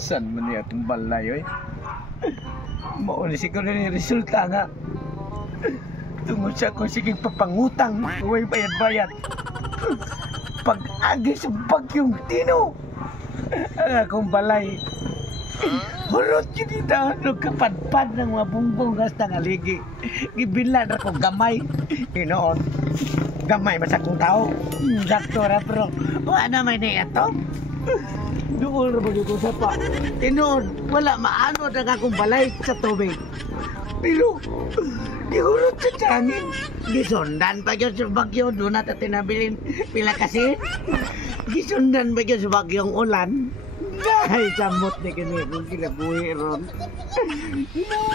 San man niya itong balay, oy. Mauli siguro ni resulta nga. Tungod siya kung sige papangutang, huwag bayad-bayad. Pag-agi sa bagyong Tino, ang akong balay. Hurot yun dito, ano kapadpad ng mga bungbong hasta nga ligi. Gibilad ako gamay. Inoon, gamay ba sa kong tao? Daktora bro, wala may na ito. Doon na mag-ito sa pa. Inoon, wala maano na akong balay sa tubig. Pero, dihurot sa tangin. Gisundan pa yun sa bagyo, doon natin tinabilin. Pila kasi, gisundan pa yun sa bagyong ulan. Ay, samot ni kini kung kinabuhi ron.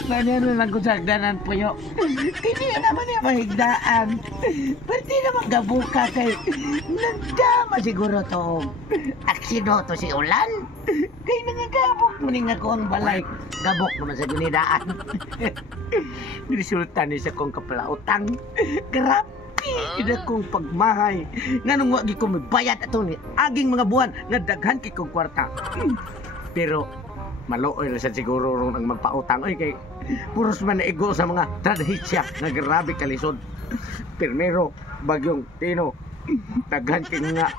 Ganyan na lang kung sagdanan po yun. Kini naman yung mahigdaan. Pwede naman gabuka kay nagdama siguro to. Aksino to si Ulan. Kay nangagabok mo ning ako ang balay. Gabok naman sa gunidaan. Resulta ni sa kong kapalautang. Grabe. Ida kong pagmahay nga nung wagi ko may bayad ato ni aging mga buwan nga daghan kay kong kwarta. Pero maluoy na siya siguro nung ang magpautang oy kay puros man naigo sa mga tradisya nga grabe kalisod. Primero bagyong Tino daghan kay nga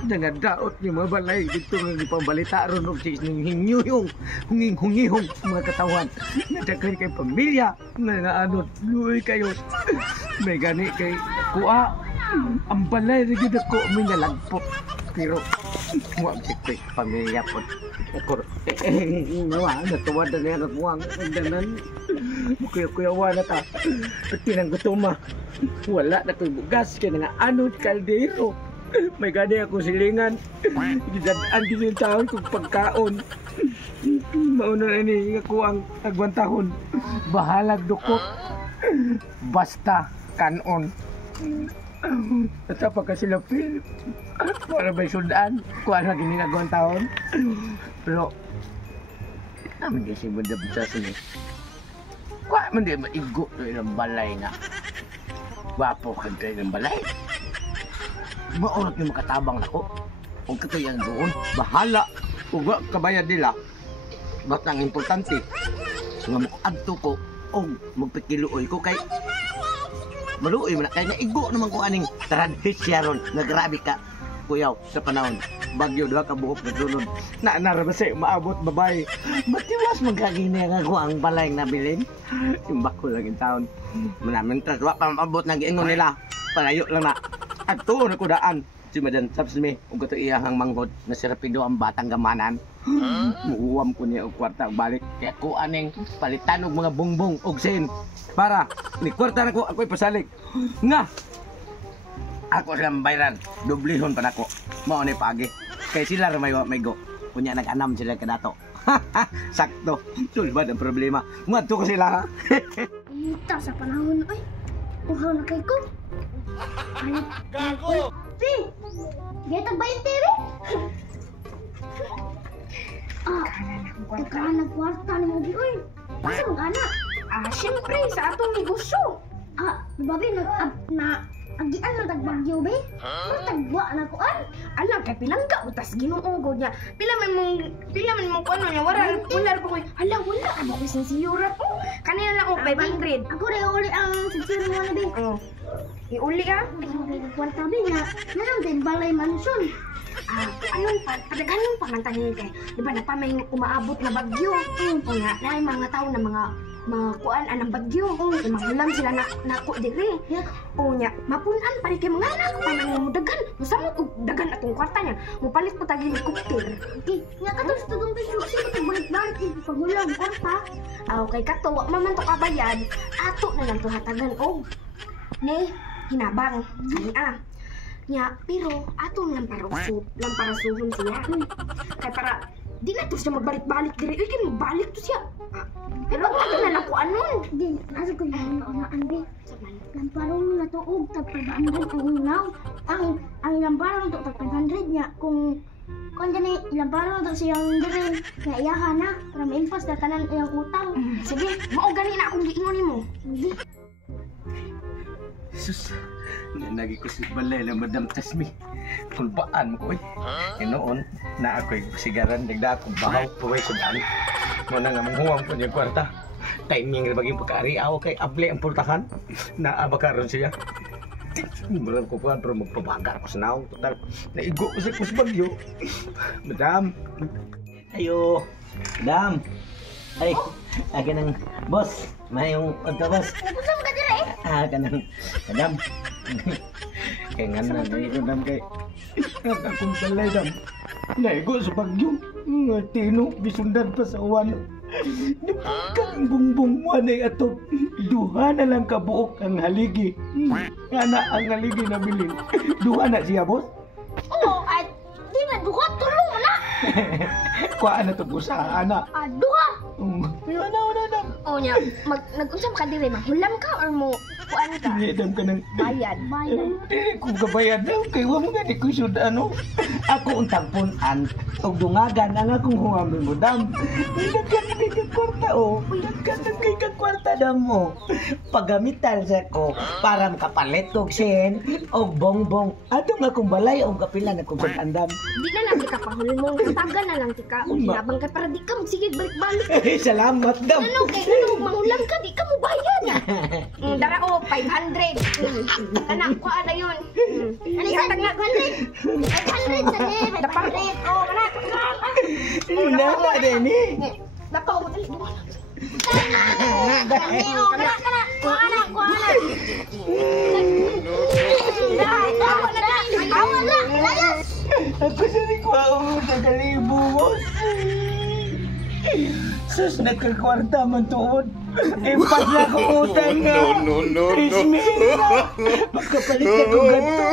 nangadaot ni mga balay dito nga ipambalita ron og hingyuyong hunging-hungihong mga katawan nga daghan kay pamilya nga ano luoy kayo may gani kay kuha ang balay rin gina ko may nalagpot pero muwag si pamilya po ako nawa natuwad na yan at muwag nagdanan kuya-kuyawa na ta pati nang gutuma wala na ko'y bugas kaya nga anod kaldero may gani ako silingan gidadaan din yung taon kong pagkaon mauna na ini nga ko ang agwantahon bahalag dukot basta kanon at pa sila Phil para may sundaan kuha na ginagawang taon pero naman di siya manda sa sini kuha man di maigo ng balay nga wapo kagay ng balay maunat yung makatabang nako kung katuyan doon bahala kung kabayad nila ba't ang importante nga makaadto ko o magpikiluoy ko kay maluoy mo na kaya nga igo naman kung aning tradisya ron nga grabe ka kuyaw sa panahon bagyo doha ka buhok na sunod na narabasay maabot babay matiwas magkagina nga ko ang balay nga nabilin simbak ko lang yung taon malamin taswa pa maabot na giingon nila palayo lang na agtuon ako daan si Madan Sapsmi ug kato iyang manghod na si Rapido ang batang gamanan muuwam ko niya og kwarta balik kaya ko aning palitan og mga bongbong og sin para ni kwarta na ko ako'y pasalig nga ako silang bayran dublihon pa nako mao ni paagi kay sila ra may go kunya nag-anam sila kadato sakto sulbad ang problema ngadto ko sila ha ita sa panahon oy uhaw na kay ko gago ti getag 20 rin Tekanan ng kwarta ni Mogi, oy. Basta mag-ana? Siyempre, sa atong negosyo. Babi, agian ng tagbagyo, be? Tagwa na kuan? Alam, kay pilangga, utas ginuugod niya. Pila man mong kuan niya, wala ko koy. Hala, wala, ano ko sinsiyura po. Kanina lang ako, 500. Ako rin uli ang sinsiyura mo na, be. Iuli ka? Ay, kwarta, be, na nalang din balay mansyon. Anong pa? Padaganong pamantanin kay. Di ba napamay umaabot na bagyo? O nga, na mga tao na mga kuan anang bagyo. Magulang sila nako dire. O nya, mapunan pa rin kay mga anak. Panang dagan. Musamot og dagan atong kwarta niya. Mupalit po tagi helicopter. Okay, nga katong tutong pisuksi ko pagbalik-balik pagulang kwarta. Kay kato, wa man to kabayad. Ato na lang to hatagan og ni hinabang. Nya, pero atong lamparasuhon siya. Kaya para di na to siya magbalik-balik dire. Uy, kaya magbalik to siya. Pero bakit na lang ko anon? Di, asa ko yung unaan, be. Lamparong na to og tag 500 ang unaw. Ang lamparong to tag 500 niya kung gani lamparong to siyang dire nga iyahan na para maimpas na tanan iyang utang. Sige, mao gani na akong giingon nimo. Hindi. sus Nagi ko si balay na Madam Tasmi. Kulbaan mo ko eh. Noon, na ako'y sigaran, nagda akong bahaw, paway ko daan. Muna nga manghuwang ko niya kwarta. Timing na maging pagkaari-aw kay Able ang pultahan. Naabakaron siya. Marang ko pa, pero magpabagar ko sa naong. Total, naigo ko sa kusbagyo. Madam. Ayo. Madam. Ay, aga ng boss. Mayong unta boss. Nagusam ka dira eh. Kanang madam. Kaya nga na, madam kay. At akong balay dam. Naigo sa bagyo. Nga tino, bisundan pa sa uwan. Napagkang bungbong wanay ato. Duha na lang kabuok ang haligi. Nga na ang haligi na bilin. Duha na siya, boss? Oo, at di na duha, tulong mo na. Kuhaan na ito po sa ana. Duha. Wala. O niya, nag-usap ka dire, manghulam ka or mo kuan ka? Niyadam ka ng Bayad. kung kabayad daw, kay wala mo gani ko sud ano. Ako untang punan, og dungagan ang akong huwamon mo dam. Dagkan kay ka kwarta o. Dagkan kay ka kwarta dam mo. Pagamitan sa ko para makapalit og sen og bongbong. Adong akong balay og kapila na kong andam. Di na lang tika pahulmong, taga na lang tika. Labang ka para di ka magsigig balik-balik. Salamat dam. Ano kay ano manghulam ka di ka mo bayad. Dara o 500. Anak ko ana yun. Ano sa 500? 500 sa ni. Dapat ko na. Nana din ni. Dapat ko dali. Kuana. Ako sa ni ko ang nagalibo mo. Sus, nagkakwarta man tuod. Empat na ko utang nga. No. Ismira. Pagkapalit na ko ganito.